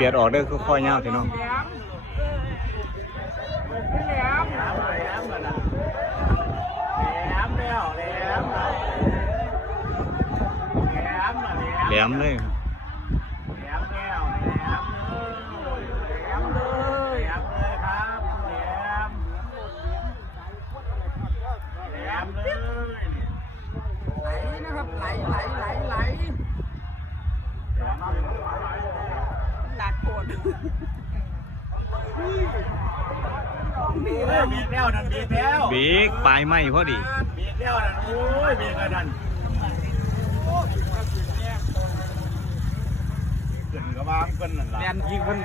เบียดออกเด้อคือข้อยาวพี่น้องแหลมเลยไหลนะครับไหลหนักโกรธบีแล้วนั่นบีแล้ว บิ๊กปลายไม้พอดีบีแล้วนั่นโอ้ยบีกันนั่นขึ้นกระบางขึ้นนั่นล่ะแดนยิงขึ้น